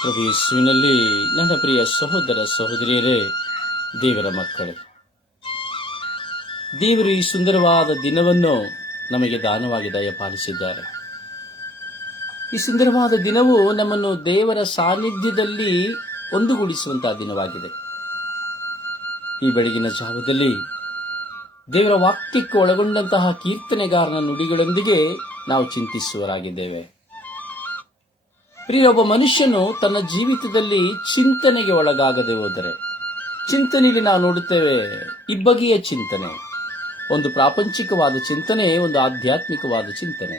ಪ್ರಭು ಯೇಸುವಿನಲ್ಲಿ ನನ್ನ ಪ್ರಿಯ ಸಹೋದರ ಸಹೋದರಿಯರೇ, ದೇವರ ಮಕ್ಕಳೇ, ದೇವರು ಈ ಸುಂದರವಾದ ದಿನವನ್ನು ನಮಗೆ ದಾನವಾಗಿ ದಯಪಾಲಿಸಿದ್ದಾರೆ. ಈ ಸುಂದರವಾದ ದಿನವು ನಮ್ಮನ್ನು ದೇವರ ಸಾನ್ನಿಧ್ಯದಲ್ಲಿ ಒಂದುಗೂಡಿಸುವಂತಹ ದಿನವಾಗಿದೆ. ಈ ಬೆಳಗಿನ ಜಾವದಲ್ಲಿ ದೇವರ ವಾಕ್ಯಕ್ಕೆ ಒಳಗೊಂಡಂತಹ ಕೀರ್ತನೆಗಾರನ ನುಡಿಗಳೊಂದಿಗೆ ನಾವು ಚಿಂತಿಸುವರಾಗಿದ್ದೇವೆ. ಒಬ್ಬ ಮನುಷ್ಯನು ತನ್ನ ಜೀವಿತದಲ್ಲಿ ಚಿಂತನೆಗೆ ಒಳಗಾಗದೆ ಹೋದರೆ, ಚಿಂತನೆಯಲ್ಲಿ ನಾವು ನೋಡುತ್ತೇವೆ ಇಬ್ಬಗೆಯ ಚಿಂತನೆ, ಒಂದು ಪ್ರಾಪಂಚಿಕವಾದ ಚಿಂತನೆ, ಒಂದು ಆಧ್ಯಾತ್ಮಿಕವಾದ ಚಿಂತನೆ.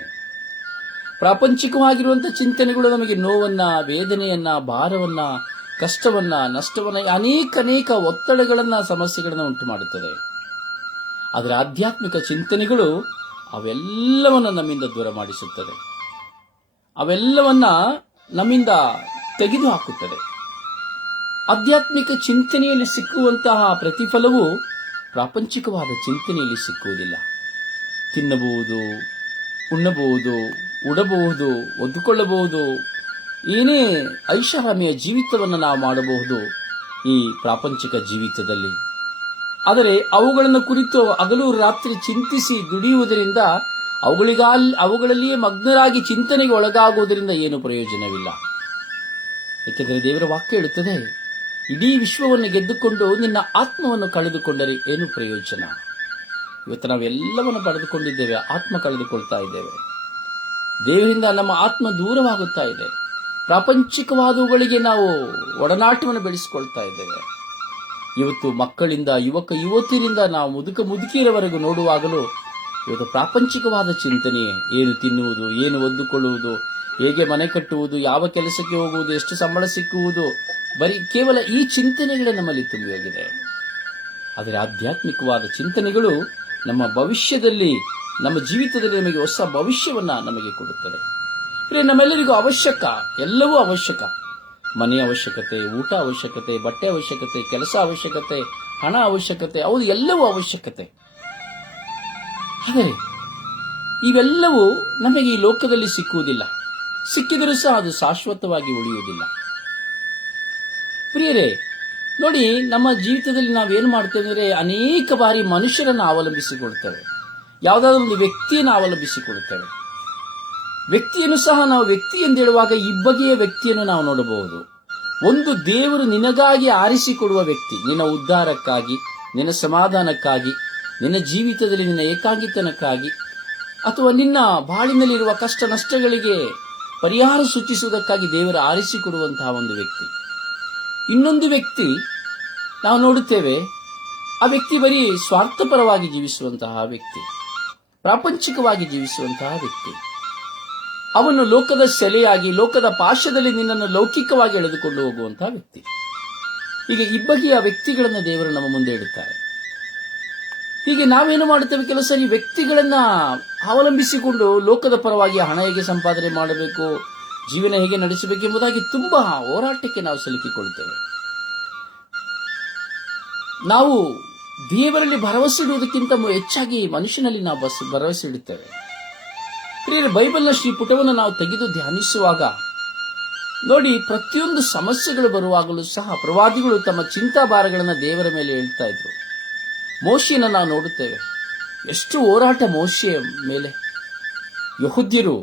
ಪ್ರಾಪಂಚಿಕವಾಗಿರುವಂತಹ ಚಿಂತನೆಗಳು ನಮಗೆ ನೋವನ್ನ, ವೇದನೆಯನ್ನ, ಭಾರವನ್ನ, ಕಷ್ಟವನ್ನ, ನಷ್ಟವನ್ನ, ಅನೇಕ ಒತ್ತಡಗಳನ್ನ, ಸಮಸ್ಯೆಗಳನ್ನ ಉಂಟು ಮಾಡುತ್ತದೆ. ಆದರೆ ಆಧ್ಯಾತ್ಮಿಕ ಚಿಂತನೆಗಳು ಅವೆಲ್ಲವನ್ನ ನಮ್ಮಿಂದ ದೂರ ಮಾಡಿಸುತ್ತದೆ, ಅವೆಲ್ಲವನ್ನ ನಮ್ಮಿಂದ ತೆಗೆದು ಹಾಕುತ್ತದೆ. ಆಧ್ಯಾತ್ಮಿಕ ಚಿಂತನೆಯಲ್ಲಿ ಸಿಕ್ಕುವಂತಹ ಪ್ರತಿಫಲವು ಪ್ರಾಪಂಚಿಕವಾದ ಚಿಂತನೆಯಲ್ಲಿ ಸಿಕ್ಕುವುದಿಲ್ಲ. ತಿನ್ನಬಹುದು, ಉಣ್ಣಬಹುದು, ಉಡಬಹುದು, ಒದ್ದುಕೊಳ್ಳಬಹುದು, ಏನೇ ಐಷಾರಾಮಿಯ ಜೀವಿತವನ್ನು ನಾವು ಮಾಡಬಹುದು ಈ ಪ್ರಾಪಂಚಿಕ ಜೀವಿತದಲ್ಲಿ. ಆದರೆ ಅವುಗಳನ್ನು ಕುರಿತು ಹಗಲು ರಾತ್ರಿ ಚಿಂತಿಸಿ ದುಡಿಯುವುದರಿಂದ, ಅವುಗಳಲ್ಲಿಯೇ ಮಗ್ನರಾಗಿ ಚಿಂತನೆಗೆ ಒಳಗಾಗುವುದರಿಂದ ಏನು ಪ್ರಯೋಜನವಿಲ್ಲ. ಏಕೆಂದರೆ ದೇವರ ವಾಕ್ಯ ಹೇಳುತ್ತದೆ, ಇಡೀ ವಿಶ್ವವನ್ನು ಗೆದ್ದುಕೊಂಡು ನಿನ್ನ ಆತ್ಮವನ್ನು ಕಳೆದುಕೊಂಡರೆ ಏನು ಪ್ರಯೋಜನ? ಇವತ್ತು ನಾವೆಲ್ಲವನ್ನು ಪಡೆದುಕೊಂಡಿದ್ದೇವೆ, ಆತ್ಮ ಕಳೆದುಕೊಳ್ತಾ ಇದ್ದೇವೆ. ದೇವರಿಂದ ನಮ್ಮ ಆತ್ಮ ದೂರವಾಗುತ್ತಾ ಇದೆ. ಪ್ರಾಪಂಚಿಕವಾದವುಗಳಿಗೆ ನಾವು ಒಡನಾಟವನ್ನು ಬೆಳೆಸಿಕೊಳ್ತಾ ಇದ್ದೇವೆ. ಇವತ್ತು ಮಕ್ಕಳಿಂದ, ಯುವತಿಯರಿಂದ ನಾವು ಮುದುಕಿಯರವರೆಗೂ ನೋಡುವಾಗಲೂ ಇವತ್ತು ಪ್ರಾಪಂಚಿಕವಾದ ಚಿಂತನೆ, ಏನು ತಿನ್ನುವುದು, ಏನು ಒದ್ದುಕೊಳ್ಳುವುದು, ಹೇಗೆ ಮನೆ ಕಟ್ಟುವುದು, ಯಾವ ಕೆಲಸಕ್ಕೆ ಹೋಗುವುದು, ಎಷ್ಟು ಸಂಬಳ ಸಿಕ್ಕುವುದು, ಬರೀ ಕೇವಲ ಈ ಚಿಂತನೆಗಳೇ ನಮ್ಮಲ್ಲಿ ತುಂಬಿ ಹೋಗಿದೆ. ಆದರೆ ಆಧ್ಯಾತ್ಮಿಕವಾದ ಚಿಂತನೆಗಳು ನಮ್ಮ ಭವಿಷ್ಯದಲ್ಲಿ, ನಮ್ಮ ಜೀವಿತದಲ್ಲಿ ನಮಗೆ ಹೊಸ ಭವಿಷ್ಯವನ್ನ ನಮಗೆ ಕೊಡುತ್ತದೆ. ನಮ್ಮೆಲ್ಲರಿಗೂ ಅವಶ್ಯಕ, ಎಲ್ಲವೂ ಅವಶ್ಯಕ. ಮನೆಯ ಅವಶ್ಯಕತೆ, ಊಟ ಅವಶ್ಯಕತೆ, ಬಟ್ಟೆ ಅವಶ್ಯಕತೆ, ಕೆಲಸ ಅವಶ್ಯಕತೆ, ಹಣ ಅವಶ್ಯಕತೆ, ಹೌದು, ಎಲ್ಲವೂ ಅವಶ್ಯಕತೆ. ಆದರೆ ಇವೆಲ್ಲವೂ ನಮಗೆ ಈ ಲೋಕದಲ್ಲಿ ಸಿಕ್ಕುವುದಿಲ್ಲ. ಸಿಕ್ಕಿದರೂ ಸಹ ಅದು ಶಾಶ್ವತವಾಗಿ ಉಳಿಯುವುದಿಲ್ಲ. ಪ್ರಿಯರೇ, ನೋಡಿ, ನಮ್ಮ ಜೀವಿತದಲ್ಲಿ ನಾವೇನು ಮಾಡ್ತೇವೆ ಅಂದರೆ ಅನೇಕ ಬಾರಿ ಮನುಷ್ಯರನ್ನು ಅವಲಂಬಿಸಿಕೊಳ್ತೇವೆ, ಯಾವುದಾದ್ರೂ ಒಂದು ವ್ಯಕ್ತಿಯನ್ನು ಅವಲಂಬಿಸಿಕೊಳ್ತೇವೆ. ವ್ಯಕ್ತಿಯನ್ನು ಸಹ ನಾವು ವ್ಯಕ್ತಿ ಎಂದೇಳುವಾಗ ಇಬ್ಬಗೆಯ ವ್ಯಕ್ತಿಯನ್ನು ನಾವು ನೋಡಬಹುದು. ಒಂದು, ದೇವರು ನಿನಗಾಗಿ ಆರಿಸಿಕೊಡುವ ವ್ಯಕ್ತಿ, ನಿನ್ನ ಉದ್ಧಾರಕ್ಕಾಗಿ, ನಿನ್ನ ಸಮಾಧಾನಕ್ಕಾಗಿ, ನಿನ್ನ ಜೀವಿತದಲ್ಲಿ ನಿನ್ನ ಏಕಾಂಗಿತನಕ್ಕಾಗಿ, ಅಥವಾ ನಿನ್ನ ಬಾಳಿನಲ್ಲಿರುವ ಕಷ್ಟ ನಷ್ಟಗಳಿಗೆ ಪರಿಹಾರ ಸೂಚಿಸುವುದಕ್ಕಾಗಿ ದೇವರು ಆರಿಸಿಕೊಡುವಂತಹ ಒಂದು ವ್ಯಕ್ತಿ. ಇನ್ನೊಂದು ವ್ಯಕ್ತಿ ನಾವು ನೋಡುತ್ತೇವೆ, ಆ ವ್ಯಕ್ತಿ ಬರೀ ಸ್ವಾರ್ಥಪರವಾಗಿ ಜೀವಿಸುವಂತಹ ವ್ಯಕ್ತಿ, ಪ್ರಾಪಂಚಿಕವಾಗಿ ಜೀವಿಸುವಂತಹ ವ್ಯಕ್ತಿ. ಅವನು ಲೋಕದ ಸೆಲೆಯಾಗಿ, ಲೋಕದ ಪಾಶದಲ್ಲಿ ನಿನ್ನನ್ನು ಲೌಕಿಕವಾಗಿ ಎಳೆದುಕೊಂಡು ಹೋಗುವಂತಹ ವ್ಯಕ್ತಿ. ಹೀಗೆ ಇಬ್ಬಗೆಯ ವ್ಯಕ್ತಿಗಳನ್ನು ದೇವರು ನಮ್ಮ ಮುಂದೆ ಇಡುತ್ತಾರೆ. ಹೀಗೆ ನಾವೇನು ಮಾಡುತ್ತೇವೆ, ಕೆಲವು ಸರಿ ವ್ಯಕ್ತಿಗಳನ್ನ ಅವಲಂಬಿಸಿಕೊಂಡು ಲೋಕದ ಪರವಾಗಿ ಹಣ ಹೇಗೆ ಸಂಪಾದನೆ ಮಾಡಬೇಕು, ಜೀವನ ಹೇಗೆ ನಡೆಸಬೇಕೆಂಬುದಾಗಿ ತುಂಬಾ ಹೋರಾಟಕ್ಕೆ ನಾವು ಸಿಲುಕಿಕೊಳ್ಳುತ್ತೇವೆ. ನಾವು ದೇವರಲ್ಲಿ ಭರವಸೆ ಇಡುವುದಕ್ಕಿಂತ ಹೆಚ್ಚಾಗಿ ಮನುಷ್ಯನಲ್ಲಿ ನಾವು ಭರವಸೆ ಇಡುತ್ತೇವೆ. ಬೈಬಲ್ನ ಶ್ರೀ ಪುಟವನ್ನು ನಾವು ತೆಗೆದು ಧ್ಯಾನಿಸುವಾಗ ನೋಡಿ, ಪ್ರತಿಯೊಂದು ಸಮಸ್ಯೆಗಳು ಬರುವಾಗಲೂ ಸಹ ಪ್ರವಾದಿಗಳು ತಮ್ಮ ಚಿಂತಾಭಾರಗಳನ್ನು ದೇವರ ಮೇಲೆ ಹೇಳ್ತಾ ಇದ್ರು. ಮೋಶೆಯನ್ನು ನಾವು ನೋಡುತ್ತೇವೆ, ಎಷ್ಟು ಹೋರಾಟ ಮೋಶೆಯ ಮೇಲೆ. ಯಹೂದ್ಯರು,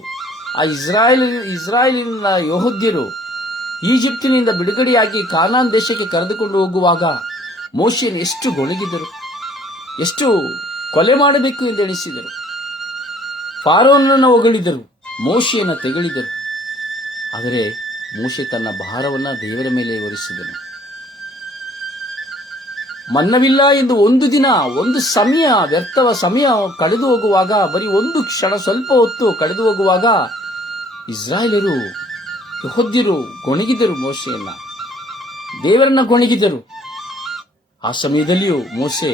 ಆ ಇಸ್ರಾಯೇಲಿನ ಯಹೂದ್ಯರು ಈಜಿಪ್ಟಿನಿಂದ ಬಿಡುಗಡೆಯಾಗಿ ಕಾನಾನ್ ದೇಶಕ್ಕೆ ಕರೆದುಕೊಂಡು ಹೋಗುವಾಗ ಮೋಶೆಯನ್ನು ಎಷ್ಟು ಗೊಣಗಿದರು, ಎಷ್ಟು ಕೊಲೆ ಮಾಡಬೇಕು ಎಂದು ಎಣಿಸಿದರು. ಫಾರೋನನ್ನು ಹೊಗಳಿದರು, ಮೋಶೆಯನ್ನು ತೆಗಳಿದರು. ಆದರೆ ಮೋಶೆ ತನ್ನ ಭಾರವನ್ನ ದೇವರ ಮೇಲೆ ಹೊರಿಸಿದನು. ಮನ್ನವಿಲ್ಲ ಎಂದು ಒಂದು ದಿನ, ಒಂದು ಸಮಯ, ವ್ಯರ್ಥವ ಸಮಯ ಕಳೆದು ಹೋಗುವಾಗ, ಬರೀ ಒಂದು ಕ್ಷಣ, ಸ್ವಲ್ಪ ಹೊತ್ತು ಕಳೆದು ಹೋಗುವಾಗ ಇಸ್ರಾಯೇಲರು, ಯಹೂದ್ಯರು ಗೊಣಗಿದರು, ಮೋಶೆಯನ್ನ, ದೇವರನ್ನ ಗೊಣಗಿದರು. ಆ ಸಮಯದಲ್ಲಿಯೂ ಮೋಶೆ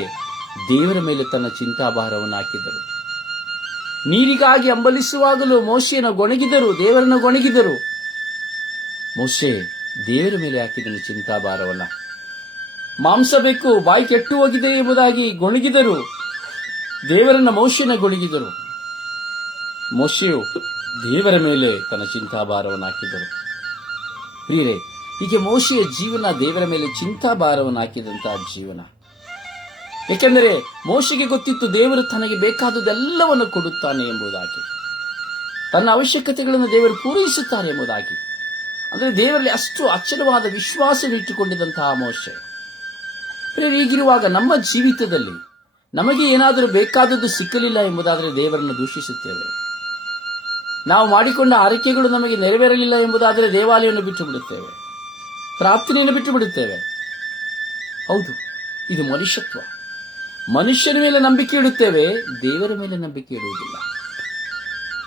ದೇವರ ಮೇಲೆ ತನ್ನ ಚಿಂತಾಭಾರವನ್ನು ಹಾಕಿದರು. ನೀರಿಗಾಗಿ ಹಂಬಲಿಸುವಾಗಲೂ ಮೋಶೆಯನ್ನು ಗೊಣಗಿದರು, ದೇವರನ್ನು ಗೊಣಗಿದರು. ಮೋಶೆ ದೇವರ ಮೇಲೆ ಹಾಕಿದನು ಚಿಂತಾಭಾರವನ್ನ. ಮಾಂಸ ಬೇಕು, ಬಾಯಿ ಕೆಟ್ಟು ಹೋಗಿದೆ ಎಂಬುದಾಗಿ ಗೊಣಗಿದರು, ದೇವರನ್ನ ಮೋಶೆಯನ್ನು ಗೊಣಗಿದರು. ಮೋಶೆಯು ದೇವರ ಮೇಲೆ ತನ್ನ ಚಿಂತಾಭಾರವನ್ನು ಹಾಕಿದರು. ಪ್ರಿಯರೇ, ಹೀಗೆ ಮೋಶೆಯ ಜೀವನ ದೇವರ ಮೇಲೆ ಚಿಂತಾಭಾರವನ್ನು ಹಾಕಿದಂತಹ ಜೀವನ. ಏಕೆಂದರೆ ಮೋಶೆಗೆ ಗೊತ್ತಿತ್ತು ದೇವರು ತನಗೆ ಬೇಕಾದುದೆಲ್ಲವನ್ನು ಕೊಡುತ್ತಾನೆ ಎಂಬುದಾಗಿ, ತನ್ನ ಅವಶ್ಯಕತೆಗಳನ್ನು ದೇವರು ಪೂರೈಸುತ್ತಾರೆ ಎಂಬುದಾಗಿ. ಅಂದರೆ ದೇವರಲ್ಲಿ ಅಷ್ಟು ಅಚಲವಾದ ವಿಶ್ವಾಸವಿಟ್ಟುಕೊಂಡಿದ್ದಂತಹ ಮೋಶೆ. ಹೀಗಿರುವಾಗ ನಮ್ಮ ಜೀವಿತದಲ್ಲಿ ನಮಗೆ ಏನಾದರೂ ಬೇಕಾದದ್ದು ಸಿಕ್ಕಲಿಲ್ಲ ಎಂಬುದಾದರೆ ದೇವರನ್ನು ದೂಷಿಸುತ್ತೇವೆ. ನಾವು ಮಾಡಿಕೊಂಡ ಆರೈಕೆಗಳು ನಮಗೆ ನೆರವೇರಲಿಲ್ಲ ಎಂಬುದಾದರೆ ದೇವಾಲಯವನ್ನು ಬಿಟ್ಟು ಬಿಡುತ್ತೇವೆ, ಪ್ರಾರ್ಥನೆಯನ್ನು ಬಿಟ್ಟು ಬಿಡುತ್ತೇವೆ. ಹೌದು, ಇದು ಮನುಷ್ಯತ್ವ. ಮನುಷ್ಯನ ಮೇಲೆ ನಂಬಿಕೆ ಇಡುತ್ತೇವೆ, ದೇವರ ಮೇಲೆ ನಂಬಿಕೆ ಇಡುವುದಿಲ್ಲ.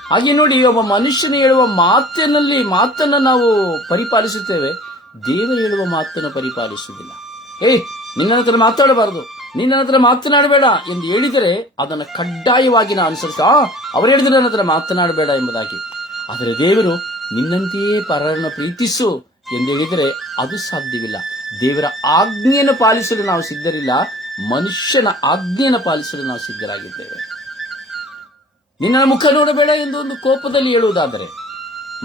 ಹಾಗೆ ನೋಡಿ, ಒಬ್ಬ ಮನುಷ್ಯನ ಹೇಳುವ ಮಾತನ್ನು ನಾವು ಪರಿಪಾಲಿಸುತ್ತೇವೆ, ದೇವರು ಹೇಳುವ ಮಾತನ್ನು ಪರಿಪಾಲಿಸುವುದಿಲ್ಲ. ನಿನ್ನ ಹತ್ರ ಮಾತಾಡಬಾರದು, ನಿನ್ನ ಹತ್ರ ಮಾತನಾಡಬೇಡ ಎಂದು ಹೇಳಿದರೆ ಅದನ್ನು ಕಡ್ಡಾಯವಾಗಿ ನಾವು ಅನುಸರಿಸ, ಅವರು ಹೇಳಿದ್ರೆ ನನ್ನ ಹತ್ರ ಮಾತನಾಡಬೇಡ ಎಂಬುದಾಗಿ. ಆದರೆ ದೇವರು ನಿನ್ನಂತೆಯೇ ಪರರನ್ನು ಪ್ರೀತಿಸು ಎಂದು ಹೇಳಿದರೆ ಅದು ಸಾಧ್ಯವಿಲ್ಲ. ದೇವರ ಆಜ್ಞೆಯನ್ನು ಪಾಲಿಸಲು ನಾವು ಸಿದ್ಧರಿಲ್ಲ, ಮನುಷ್ಯನ ಆಜ್ಞೆಯನ್ನು ಪಾಲಿಸಲು ನಾವು ಸಿದ್ಧರಾಗಿದ್ದೇವೆ. ನಿನ್ನ ಮುಖ ನೋಡಬೇಡ ಎಂದು ಒಂದು ಕೋಪದಲ್ಲಿ ಹೇಳುವುದಾದರೆ,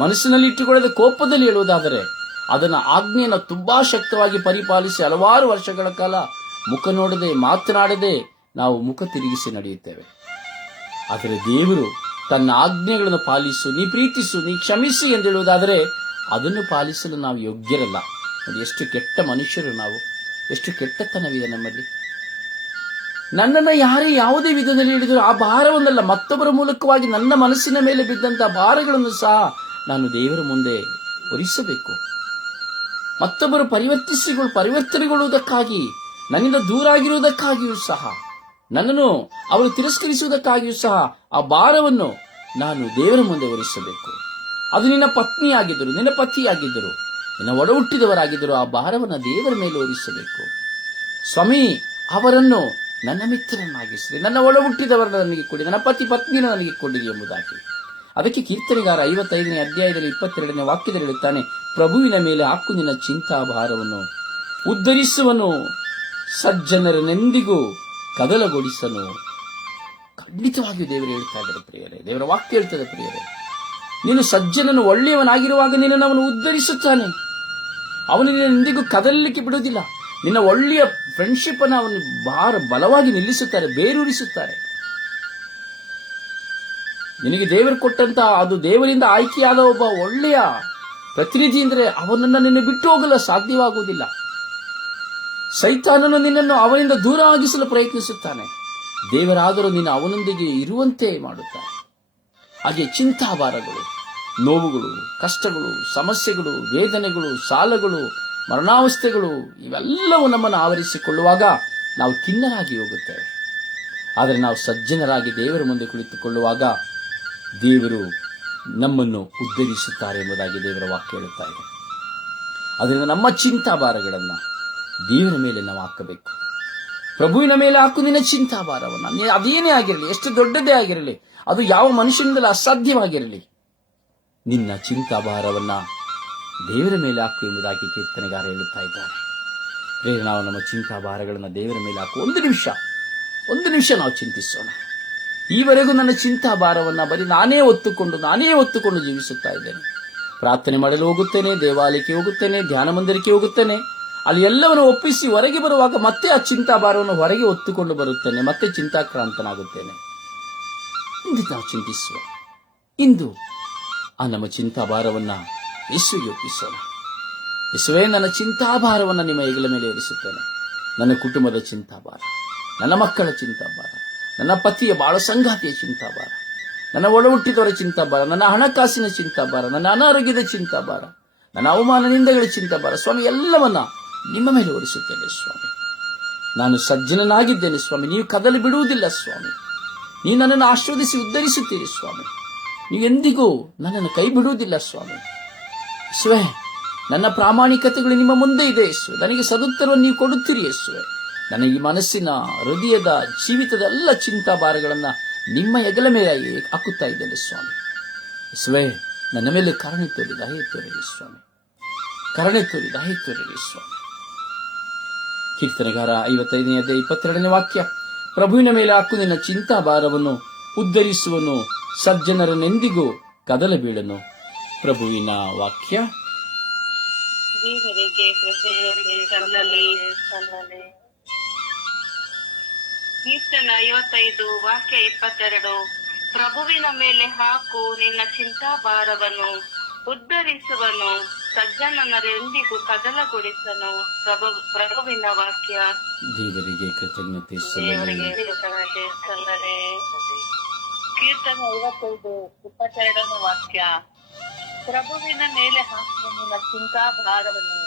ಮನಸ್ಸಿನಲ್ಲಿ ಇಟ್ಟುಕೊಳ್ಳದ ಕೋಪದಲ್ಲಿ ಹೇಳುವುದಾದರೆ, ಅದನ್ನ ಆಜ್ಞೆಯನ್ನು ತುಂಬಾ ಶಕ್ತವಾಗಿ ಪರಿಪಾಲಿಸಿ ಹಲವಾರು ವರ್ಷಗಳ ಕಾಲ ಮುಖ ನೋಡದೆ ಮಾತನಾಡದೆ ನಾವು ಮುಖ ತಿರುಗಿಸಿ ನಡೆಯುತ್ತೇವೆ. ಆದರೆ ದೇವರು ತನ್ನ ಆಜ್ಞೆಗಳನ್ನು ಪಾಲಿಸು, ನೀ ಪ್ರೀತಿಸು, ನೀ ಕ್ಷಮಿಸು ಎಂದು ಹೇಳುವುದಾದರೆ ಅದನ್ನು ಪಾಲಿಸಲು ನಾವು ಯೋಗ್ಯರಲ್ಲ. ಎಷ್ಟು ಕೆಟ್ಟ ಮನುಷ್ಯರು ನಾವು, ಎಷ್ಟು ಕೆಟ್ಟತನವಿದೆ ನಮ್ಮಲ್ಲಿ. ನನ್ನನ್ನು ಯಾರೇ ಯಾವುದೇ ವಿಧದಲ್ಲಿ ಹೇಳಿದರೂ ಆ ಭಾರವನ್ನಲ್ಲ, ಮತ್ತೊಬ್ಬರ ಮೂಲಕವಾಗಿ ನನ್ನ ಮನಸ್ಸಿನ ಮೇಲೆ ಬಿದ್ದಂತಹ ಭಾರಗಳನ್ನು ಸಹ ನಾನು ದೇವರ ಮುಂದೆ ಹೊರಿಸಬೇಕು. ಮತ್ತೊಬ್ಬರು ಪರಿವರ್ತನೆಗೊಳ್ಳುವುದಕ್ಕಾಗಿ, ನನ್ನಿಂದ ದೂರ ಆಗಿರುವುದಕ್ಕಾಗಿಯೂ ಸಹ, ನನ್ನನ್ನು ಅವರು ತಿರಸ್ಕರಿಸುವುದಕ್ಕಾಗಿಯೂ ಸಹ ಆ ಭಾರವನ್ನು ನಾನು ದೇವರ ಮುಂದೆ ಹೊರಿಸಬೇಕು. ಅದು ನಿನ್ನ ಪತ್ನಿಯಾಗಿದ್ದರು, ನಿನ್ನ ಪತಿಯಾಗಿದ್ದರು, ನಿನ್ನ ಒಡ ಹುಟ್ಟಿದವರಾಗಿದ್ದರು, ಆ ಭಾರವನ್ನು ದೇವರ ಮೇಲೆ ಹೊರಿಸಬೇಕು. ಸ್ವಾಮಿ, ಅವರನ್ನು ನನ್ನ ಮಿತ್ರರನ್ನಾಗಿಸಿದೆ, ನನ್ನ ಒಡ ಹುಟ್ಟಿದವರನ್ನು ನನಗೆ ಕೊಡಿ, ನನ್ನ ಪತ್ನಿಯನ್ನು ನನಗೆ ಕೊಡಿರಿ ಎಂಬುದಾಗಿ. ಅದಕ್ಕೆ ಕೀರ್ತನೆಗಾರ 55ನೇ ಅಧ್ಯಾಯದಲ್ಲಿ 22ನೇ ವಾಕ್ಯದಲ್ಲಿ ಹೇಳುತ್ತಾನೆ, ಪ್ರಭುವಿನ ಮೇಲೆ ಹಾಕು ನಿನ್ನ ಚಿಂತಾಭಾರವನ್ನು, ಉದ್ಧರಿಸುವನು, ಸಜ್ಜನರನೆಂದಿಗೂ ಕದಲಗೊಳಿಸನು. ಖಂಡಿತವಾಗಿಯೂ ದೇವರು ಹೇಳ್ತಾ ಇದ್ದಾರೆ ಪ್ರಿಯರೇ, ದೇವರ ವಾಕ್ಯ ಹೇಳ್ತದೆ ಪ್ರಿಯರೇ. ನೀನು ಸಜ್ಜನನು ಒಳ್ಳೆಯವನಾಗಿರುವಾಗ ನಿನ್ನನ್ನು ಅವನು ಉದ್ಧರಿಸುತ್ತಾನೆ, ಅವನು ನಿನ್ನೆಂದಿಗೂ ಕದಲಲಿಕ್ಕೆ ಬಿಡುವುದಿಲ್ಲ. ನಿನ್ನ ಒಳ್ಳೆಯ ಫ್ರೆಂಡ್ಶಿಪ್ ಅನ್ನು ಅವನು ಬಲವಾಗಿ ನಿಲ್ಲಿಸುತ್ತಾರೆ, ಬೇರೂರಿಸುತ್ತಾರೆ. ನಿನಗೆ ದೇವರು ಕೊಟ್ಟಂತಹ, ಅದು ದೇವರಿಂದ ಆಯ್ಕೆಯಾದ ಒಬ್ಬ ಒಳ್ಳೆಯ ಪ್ರತಿನಿಧಿ ಅಂದರೆ ಅವನನ್ನು ನಿನ್ನ ಬಿಟ್ಟು ಹೋಗಲು ಸಾಧ್ಯವಾಗುವುದಿಲ್ಲ. ಸೈತಾನನು ನಿನ್ನನ್ನು ಅವನಿಂದ ದೂರ ಆಗಿಸಲು ಪ್ರಯತ್ನಿಸುತ್ತಾನೆ, ದೇವರಾದರೂ ನೀನು ಅವನೊಂದಿಗೆ ಇರುವಂತೆ ಮಾಡುತ್ತಾನೆ. ಹಾಗೆ ಚಿಂತಾಭಾರಗಳು, ನೋವುಗಳು, ಕಷ್ಟಗಳು, ಸಮಸ್ಯೆಗಳು, ವೇದನೆಗಳು, ಸಾಲಗಳು, ಮರಣಾವಸ್ಥೆಗಳು ಇವೆಲ್ಲವೂ ನಮ್ಮನ್ನು ಆವರಿಸಿಕೊಳ್ಳುವಾಗ ನಾವು ಖಿನ್ನರಾಗಿ ಹೋಗುತ್ತೇವೆ. ಆದರೆ ನಾವು ಸಜ್ಜನರಾಗಿ ದೇವರ ಮುಂದೆ ಕುಳಿತುಕೊಳ್ಳುವಾಗ ದೇವರು ನಮ್ಮನ್ನು ಉದ್ಧರಿಸುತ್ತಾರೆ ಎಂಬುದಾಗಿ ದೇವರ ವಾಕ್ಯ ಹೇಳುತ್ತಾ ಇದೆ. ಅದರಿಂದ ನಮ್ಮ ಚಿಂತಾಭಾರಗಳನ್ನು ದೇವರ ಮೇಲೆ ನಾವು ಹಾಕಬೇಕು. ಪ್ರಭುವಿನ ಮೇಲೆ ಹಾಕು ನಿನ್ನ ಚಿಂತಾಭಾರವನ್ನು. ಅದೇನೇ ಆಗಿರಲಿ, ಎಷ್ಟು ದೊಡ್ಡದೇ ಆಗಿರಲಿ, ಅದು ಯಾವ ಮನುಷ್ಯನಿಂದಲೂ ಅಸಾಧ್ಯವಾಗಿರಲಿ, ನಿನ್ನ ಚಿಂತಾಭಾರವನ್ನು ದೇವರ ಮೇಲೆ ಹಾಕು ಎಂಬುದಾಗಿ ಕೀರ್ತನೆಗಾರ ಹೇಳುತ್ತಾ ಇದ್ದಾರೆ. ನಾವು ನಮ್ಮ ಚಿಂತಾಭಾರಗಳನ್ನು ದೇವರ ಮೇಲೆ ಹಾಕು. ಒಂದು ನಿಮಿಷ ನಾವು ಚಿಂತಿಸೋಣ. ಈವರೆಗೂ ನನ್ನ ಚಿಂತಾಭಾರವನ್ನು ಬರೀ ನಾನೇ ಹೊತ್ತುಕೊಂಡು ಜೀವಿಸುತ್ತಾ ಇದ್ದೇನೆ. ಪ್ರಾರ್ಥನೆ ಮಾಡಲು ಹೋಗುತ್ತೇನೆ, ದೇವಾಲಯಕ್ಕೆ ಹೋಗುತ್ತೇನೆ, ಧ್ಯಾನ ಮಂದಿರಕ್ಕೆ ಹೋಗುತ್ತೇನೆ, ಅಲ್ಲಿ ಎಲ್ಲವನ್ನು ಒಪ್ಪಿಸಿ ಹೊರಗೆ ಬರುವಾಗ ಮತ್ತೆ ಆ ಚಿಂತಾಭಾರವನ್ನು ಹೊರಗೆ ಹೊತ್ತುಕೊಂಡು ಬರುತ್ತೇನೆ, ಮತ್ತೆ ಚಿಂತಾಕ್ರಾಂತನಾಗುತ್ತೇನೆ. ಇಂದು ನಾವು ಚಿಂತಿಸುವ, ಇಂದು ಆ ನಮ್ಮ ಚಿಂತಾಭಾರವನ್ನು ಯೇಸುವಿಗೆ ಒಪ್ಪಿಸೋಣ. ಯೇಸುವೇ, ನನ್ನ ಚಿಂತಾಭಾರವನ್ನು ನಿಮ್ಮ ಹೆಗಲ ಮೇಲೆ ಹೊರಿಸುತ್ತೇನೆ. ನನ್ನ ಕುಟುಂಬದ ಚಿಂತಾಭಾರ, ನನ್ನ ಮಕ್ಕಳ ಚಿಂತಾಭಾರ, ನನ್ನ ಪತಿಯ ಬಾಳ ಸಂಗಾತಿಯ ಚಿಂತಾಭಾರ, ನನ್ನ ಒಡ ಹುಟ್ಟಿದವರ ಚಿಂತಾಭಾರ, ನನ್ನ ಹಣಕಾಸಿನ ಚಿಂತಾಭಾರ, ನನ್ನ ಅನಾರೋಗ್ಯದ ಚಿಂತಾಭಾರ, ನನ್ನ ಅವಮಾನ ನಿಂದೆಗಳ ಚಿಂತಾಭಾರ, ಸ್ವಾಮಿ, ಎಲ್ಲವನ್ನ ನಿಮ್ಮ ಮೇಲೆ ಹೊರಿಸುತ್ತೇನೆ ಸ್ವಾಮಿ. ನಾನು ಸಜ್ಜನನಾಗಿದ್ದೇನೆ ಸ್ವಾಮಿ, ನೀವು ಕದಲಿ ಬಿಡುವುದಿಲ್ಲ ಸ್ವಾಮಿ. ನೀವು ನನ್ನನ್ನು ಆಶೀರ್ವದಿಸಿ ಉದ್ಧರಿಸುತ್ತೀರಿ ಸ್ವಾಮಿ. ನೀವು ಎಂದಿಗೂ ನನ್ನನ್ನು ಕೈ ಬಿಡುವುದಿಲ್ಲ ಸ್ವಾಮಿ. ಯೇಸುವೇ, ನನ್ನ ಪ್ರಾಮಾಣಿಕತೆಗಳು ನಿಮ್ಮ ಮುಂದೆ ಇದೆ ಯೇಸುವೆ. ನನಗೆ ಸದುತ್ತರವನ್ನು ನೀವು ಕೊಡುತ್ತೀರಿ ಯೇಸುವೆ. ನನ್ನ ಈ ಮನಸ್ಸಿನ, ಹೃದಯದ, ಜೀವಿತದ ಎಲ್ಲ ಚಿಂತಾಭಾರಗಳನ್ನು ನಿಮ್ಮ ಹೆಗಲ ಮೇಲೆ ಹಾಕುತ್ತಾ ಇದ್ದೇನೆ ಸ್ವಾಮಿ. ಯೇಸುವೇ, ನನ್ನ ಮೇಲೆ ಕರುಣೆ ತೋರಿ ದಯೆ ತೋರಿರಿ ಸ್ವಾಮಿ, ಕರುಣೆ ತೋರಿ ದಯೆ ತೋರಿರಿ ಸ್ವಾಮಿ. ಕೀರ್ತನೆಗಾರ 55ನೇ ಅಧ್ಯಾಯ 22ನೇ ವಾಕ್ಯ, ಪ್ರಭುವಿನ ಮೇಲೆ ಹಾಕು ನಿನ್ನ ಚಿಂತಾಭಾರವನ್ನು, ಉದ್ಧರಿಸುವನು, ಸಜ್ಜನರನ್ನೆಂದಿಗೂ ಕದಲ ಬೀಳನು. ಪ್ರಭುವಿನ ವಾಕ್ಯ. ದೇವರಿಗೆ ಕೃತಜ್ಞತೆ ಸಲ್ಲಲಿ. ಕೀರ್ತನ 55 ವಾಕ್ಯ 22. ಪ್ರಭುವಿನ ಮೇಲೆ ಹಾಕು ನಿನ್ನ ಚಿಂತಾಭಾರವನ್ನು, ಉದ್ಧರಿಸುವನು, ಸಜ್ಜನರೆಂದಿಗೂ ಕದಲಗೊಳಿಸನು. ಪ್ರಭುವಿನ ವಾಕ್ಯ. ದೇವರಿಗೆ ಕೃತಜ್ಞತೆ ದೇವರಿಗೆ ಕೃತಜ್ಞತೆ ಸಲ್ಲಲಿ. ಕೀರ್ತನ 55 22 ವಾಕ್ಯ. ಪ್ರಭುವಿನ ಮೇಲೆ ಹಾಕು ನಿನ್ನ ಚಿಂತಾಭಾರವನ್ನು,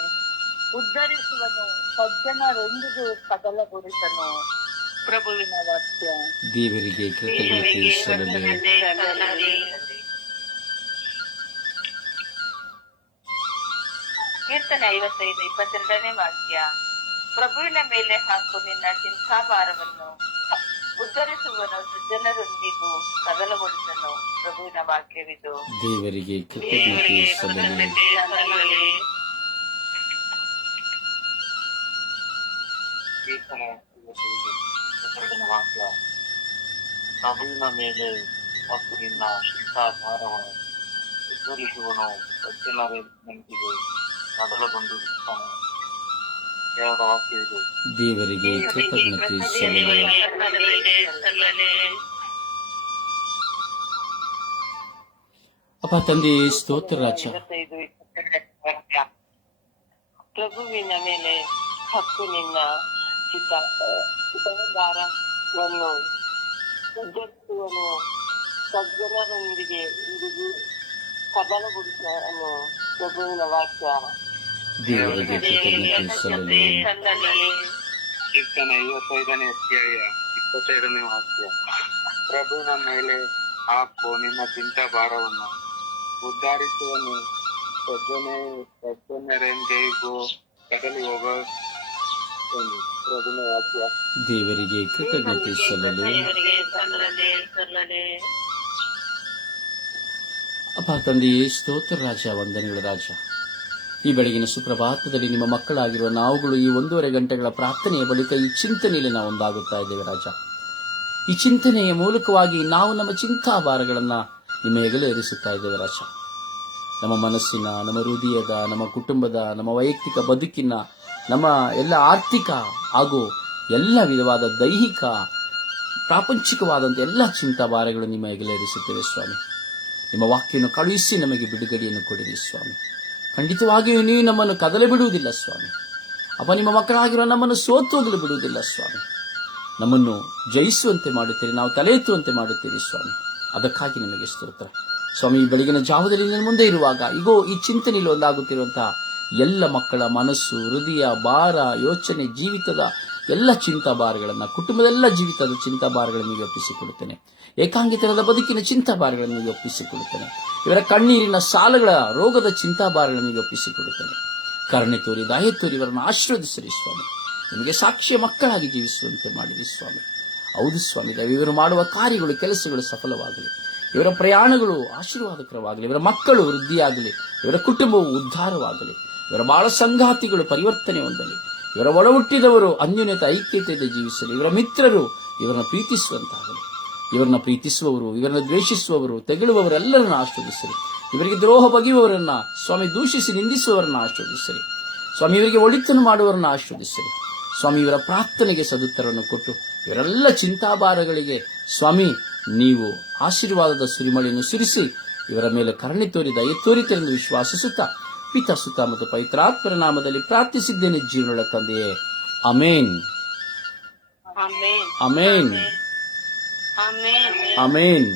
ಉದ್ಧರಿಸುವನು, ಸಜ್ಜನರೊಂದಿಗೂ ಕದಲಗೊಳಿಸನು. ಪ್ರಭುವಿನ ವಾಕ್ಯ. ದೇವರಿಗೆ ಕೃತಜ್ಞತೆ ಸಲ್ಲಲಿ. ಕೀರ್ತನೆ 55 22 ವಾಕ್ಯ. ಪ್ರಭುವಿನ ಮೇಲೆ ಹಾಕು ನಿನ್ನ ಚಿಂತಾಭಾರವನ್ನು, ಉದ್ಧರಿಸುವನು, ಸಜ್ಜನರೊಂದಿಗೂ ಕದಲಗೊಳಿಸನು. ಪ್ರಭುವಿನ ವಾಕ್ಯವಿದು. ದೇವರಿಗೆ ಕೃತಜ್ಞತೆ ಸಲ್ಲಲಿ. ಕೀರ್ತನೆ 55 ವಾಕ್ಯ. ಪ್ರಭುವಿನ ಮೇಲೆ ಮತ್ತು ನಿನ್ನ ಚಿಂತಾಭಾರವನ್ನು, ಉದ್ಧರಿಸುವನು, ಸಜ್ಜನರೆಂದಿಗೂ ಕದಲಗೊಂಡಿರುತ್ತಾನೆ. ದೇವರ ವಾಕ್ಯವಿದು. ದೇವರಿಗೆ ಕೃತಜ್ಞತೆ ಸಲ್ಲಲಿ. ಅಪ್ಪ ತಂದೆ ಸ್ತೋತ್ರ ರಾಜ. 55 ಪ್ರಭುವಿನ ಮೇಲೆ ಹಕ್ಕು ನಿನ್ನ ಚಿಂತಾಭಾರವನ್ನು, ಉದ್ಧರಿಸುವನು, ಸಜ್ಜನರೊಂದಿಗೆ ಕದಲಗೊಳಿಸನು. ಪ್ರಭುವಿನ ವಾಕ್ಯ. ದೇವರಿಗೆ ಕೃತಜ್ಞತೆ ಸಲ್ಲಲಿ. ಕೀರ್ತನೆ 55 ಅಧ್ಯಾಯ 22 ವಾಕ್ಯ. ಪ್ರಭುವಿನ ಮೇಲೆ ಹಾಕು ನಿನ್ನ ಚಿಂತಾಭಾರವನ್ನು, ಉದ್ಧರಿಸುವನು, ಸಜ್ಜನರೆಂದಿಗೂ ಕದಲಿ ಹೋಗನು. ಪ್ರಭುವಿನ ವಾಕ್ಯ. ದೇವರಿಗೆ ಕೃತಜ್ಞತೆ ಸಲ್ಲಲಿ. ಅಪ್ಪ ತಂದೆಯೇ ಸ್ತೋತ್ರ ರಾಜ, ವಂದನೆಗಳ ರಾಜ. ಈ ಬೆಳಗಿನ ಸುಪ್ರಭಾತದಲ್ಲಿ ನಿಮ್ಮ ಮಕ್ಕಳಾಗಿರುವ ನಾವುಗಳು ಈ 1.5 ಗಂಟೆಗಳ ಪ್ರಾರ್ಥನೆಯ ಬಳಿಕ ಈ ಚಿಂತನೆಯಲ್ಲಿ ನಾವು ಒಂದಾಗುತ್ತಾ ಇದ್ದೇವೆ ರಾಜ. ಈ ಚಿಂತನೆಯ ಮೂಲಕವಾಗಿ ನಾವು ನಮ್ಮ ಚಿಂತಾಭಾರಗಳನ್ನು ನಿಮ್ಮ ಹೆಗಲು ಏರಿಸುತ್ತಾ ಇದ್ದೇವೆ ರಾಜ. ನಮ್ಮ ಮನಸ್ಸಿನ, ನಮ್ಮ ಹೃದಯದ, ನಮ್ಮ ಕುಟುಂಬದ, ನಮ್ಮ ವೈಯಕ್ತಿಕ ಬದುಕಿನ, ನಮ್ಮ ಎಲ್ಲ ಆರ್ಥಿಕ ಹಾಗೂ ಎಲ್ಲ ವಿಧವಾದ ದೈಹಿಕ ಪ್ರಾಪಂಚಿಕವಾದಂಥ ಎಲ್ಲ ಚಿಂತಾಭಾರಗಳು ನಿಮ್ಮ ಹೆಗಲೇರಿಸುತ್ತೇವೆ ಸ್ವಾಮಿ. ನಿಮ್ಮ ವಾಕ್ಯವನ್ನು ಕಳುಹಿಸಿ ನಮಗೆ ಬಿಡುಗಡೆಯನ್ನು ಕೊಡಿರಿ ಸ್ವಾಮಿ. ಖಂಡಿತವಾಗಿಯೂ ನೀವು ನಮ್ಮನ್ನು ಕದಲೆ ಬಿಡುವುದಿಲ್ಲ ಸ್ವಾಮಿ. ಅಪ್ಪ, ನಿಮ್ಮ ಮಕ್ಕಳಾಗಿರೋ ನಮ್ಮನ್ನು ಸೋತು ಹೋಗಲು ಬಿಡುವುದಿಲ್ಲ ಸ್ವಾಮಿ. ನಮ್ಮನ್ನು ಜಯಿಸುವಂತೆ ಮಾಡುತ್ತೀರಿ, ನಾವು ತಲೆ ಎತ್ತುವಂತೆ ಮಾಡುತ್ತೀರಿ ಸ್ವಾಮಿ. ಅದಕ್ಕಾಗಿ ನಿಮಗೆ ಸ್ತೋತ್ರ ಸ್ವಾಮಿ. ಈ ಬೆಳಗಿನ ಜಾವದಲ್ಲಿ ನನ್ನ ಮುಂದೆ ಇರುವಾಗ ಈಗೋ ಈ ಚಿಂತನೆಯಲ್ಲಿ ಒಂದಾಗುತ್ತಿರುವಂತಹ ಎಲ್ಲ ಮಕ್ಕಳ ಮನಸ್ಸು, ಹೃದಯ, ಭಾರ, ಯೋಚನೆ, ಜೀವಿತದ ಎಲ್ಲ ಚಿಂತಾಭಾರಗಳನ್ನು, ಕುಟುಂಬದ ಎಲ್ಲ ಜೀವಿತದ ಚಿಂತಾಭಾರಗಳನ್ನು ನೀವು ಒಪ್ಪಿಸಿಕೊಡುತ್ತೇನೆ. ಏಕಾಂಗಿತನದ ಬದುಕಿನ ಚಿಂತಾಭಾರಗಳನ್ನು ನೀವು ಒಪ್ಪಿಸಿಕೊಡುತ್ತೇನೆ. ಇವರ ಕಣ್ಣೀರಿನ ಸಾಲಗಳ ರೋಗದ ಚಿಂತಾಭಾರಗಳನ್ನು ನೀವು ಒಪ್ಪಿಸಿಕೊಡುತ್ತೇನೆ. ಕರುಣೆ ತೋರಿ, ದಯೆ ತೋರಿ ಇವರನ್ನು ಆಶೀರ್ವದಿಸಿರಿ ಸ್ವಾಮಿ. ನಿಮಗೆ ಸಾಕ್ಷಿಯ ಮಕ್ಕಳಾಗಿ ಜೀವಿಸುವಂತೆ ಮಾಡಿರಿ ಸ್ವಾಮಿ. ಹೌದು ಸ್ವಾಮಿ, ಇವರು ಮಾಡುವ ಕಾರ್ಯಗಳು, ಕೆಲಸಗಳು ಸಫಲವಾಗಲಿ. ಇವರ ಪ್ರಯಾಣಗಳು ಆಶೀರ್ವಾದಕರವಾಗಲಿ. ಇವರ ಮಕ್ಕಳು ವೃದ್ಧಿಯಾಗಲಿ. ಇವರ ಕುಟುಂಬವು ಉದ್ಧಾರವಾಗಲಿ. ಇವರ ಬಾಳ ಸಂಗಾತಿಗಳು ಪರಿವರ್ತನೆ ಹೊಂದಲಿ. ಇವರ ಒಳ ಹುಟ್ಟಿದವರು ಅನ್ಯೋನ್ಯತೆ, ಐಕ್ಯತೆಯಿಂದ ಜೀವಿಸಲಿ. ಇವರ ಮಿತ್ರರು ಇವರನ್ನು ಪ್ರೀತಿಸುವಂತಾಗಲಿ. ಇವರನ್ನ ಪ್ರೀತಿಸುವವರು, ಇವರನ್ನು ದ್ವೇಷಿಸುವವರು, ತೆಗಳುವವರೆಲ್ಲರನ್ನು ಆಶೀರ್ವದಿಸಿರಿ. ಇವರಿಗೆ ದ್ರೋಹ ಬಗೆಯುವವರನ್ನ ಸ್ವಾಮಿ, ದೂಷಿಸಿ ನಿಂದಿಸುವವರನ್ನು ಆಶೀರ್ವದಿಸಿರಿ ಸ್ವಾಮಿ. ಇವರಿಗೆ ಒಳಿತನ್ನು ಮಾಡುವವರನ್ನು ಆಶೀರ್ವದಿಸಿರಿ ಸ್ವಾಮಿ. ಇವರ ಪ್ರಾರ್ಥನೆಗೆ ಸದುತ್ತರವನ್ನು ಕೊಟ್ಟು ಇವರೆಲ್ಲ ಚಿಂತಾಭಾರಗಳಿಗೆ ಸ್ವಾಮಿ ನೀವು ಆಶೀರ್ವಾದದ ಸುರಿಮಳೆಯನ್ನು ಸುರಿಸಿ ಇವರ ಮೇಲೆ ಕರುಣೆ ತೋರಿ, ದಯೆ ತೋರಿತೆಂದು ವಿಶ್ವಾಸಿಸುತ್ತಾ ಪಿತ, ಸುತ ಮತ್ತು ಪವಿತ್ರಾತ್ಮರ ನಾಮದಲ್ಲಿ ಪ್ರಾರ್ಥಿಸಿದ್ದೇನೆ ಜೀವನದ ತಂದೆಯೇ. ಆಮೇನ್, ಆಮೇನ್, ಆಮೇನ್.